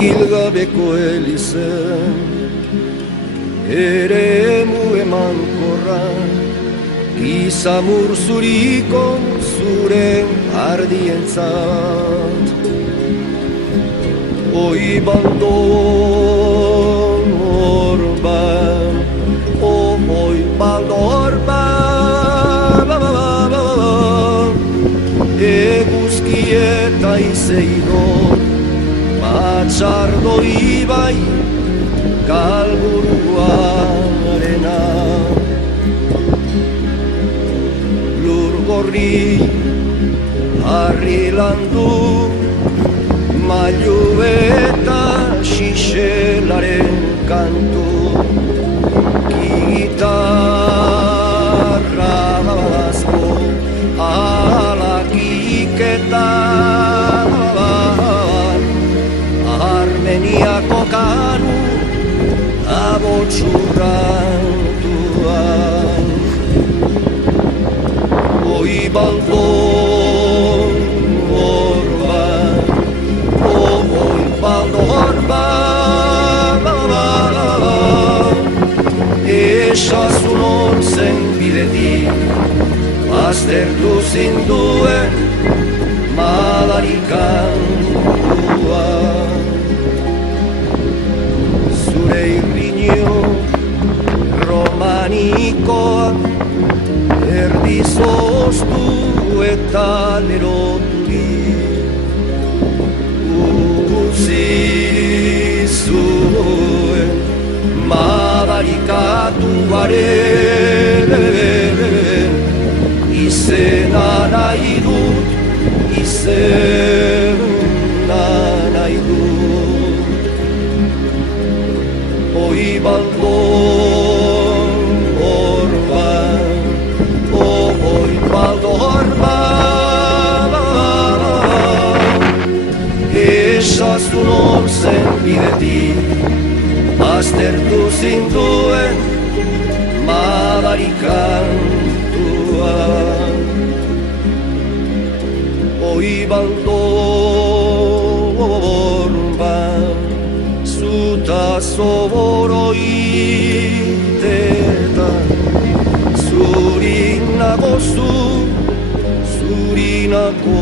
Kilgabeko elizen eremu emankorra, gizamur zuriko zure ardientzat. Oi baldor ban, oi baldor ban, eguzki eta izeidor, Matxardo ibai galburuarena. Lur gorri harri landu, mailu eta xixelaren kantu. Gitarra bazko alakiketa, Armeniako kanu abotxurrantuan. Oi baldor ban, oi baldor ban, esazun hor zen bidetik, aztertu zinduen malarikantuan. Zure irriño romanikoa erdizoztu eta leroturik utzi zuen madarikatuaren izena nahi dut, izena nahi dut. Oi baldor ban, oi baldor ban, esazun hor zen bidetik, aztertu zinduen madarikantuan. Oi baldor ban, zuta zoboroitetan, zuri nago zu, zuri nago